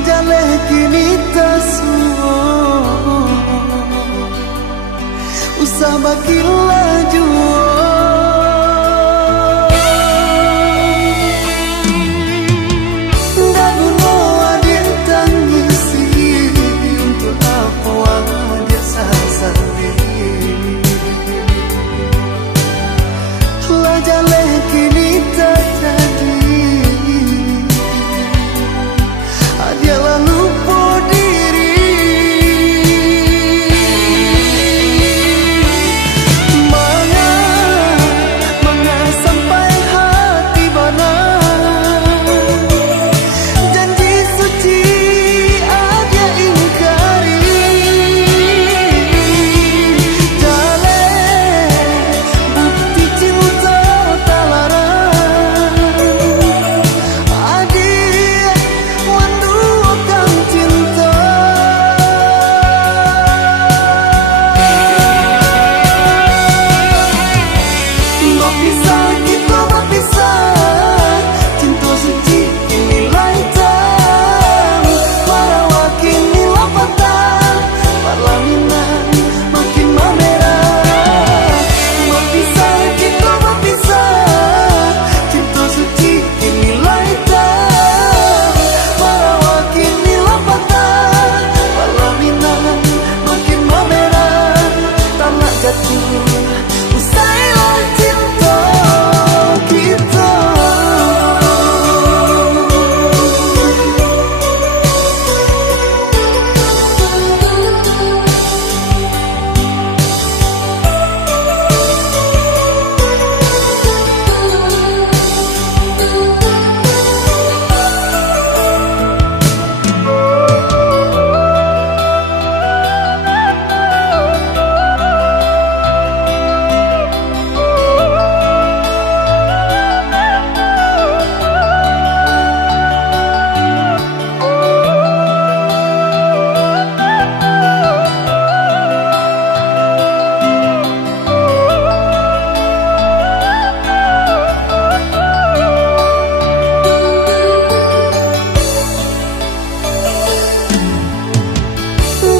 jale kini tasuo usah makin laju daguno adin tangisi untuk apa dia sasari la jale kini terjadi dia lalu diri manga sampai hati mana janji suci ada ingkari jale bukti cinta tak larang adik menduakan cinta berpisah kita berpisah cinta suci kini lancang marawak kini lapatan parlaminan makin memerah berpisah kita berpisah cinta suci kini lancang marawak kini lapatan parlaminan makin memerah tanah jatuh usailah cinta kita.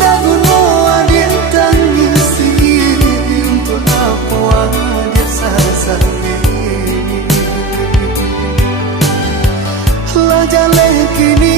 Daguno adin tangisi untuk apa dia sasari la jale kini